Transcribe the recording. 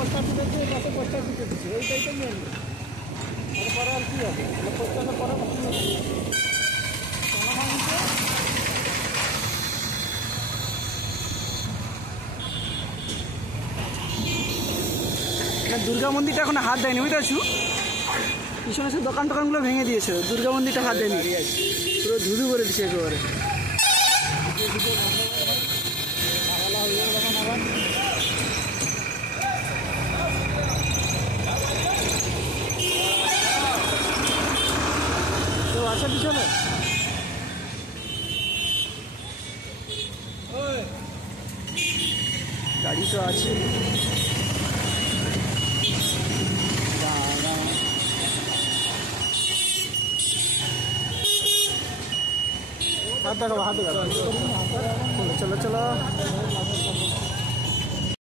পোস্টার ফুটেছে, এই পাশে পোস্টার ফুটে দিচ্ছে, এইটাই তো মেন। পরে আর কি হবে, পোস্টারের পরে দুর্গা মন্দিরটা এখন হাত দেয়নি, বুঝতে পারছো? পিছনে সে দোকান টোকানগুলো ভেঙে দিয়েছে, দুর্গা মন্দিরটা হাত দেয়নি, পুরো ধুধু করে দিচ্ছে একেবারে। তো আছে পিছনে গাড়ি তো আছে। हाथ देखो, चलो चलो चलो।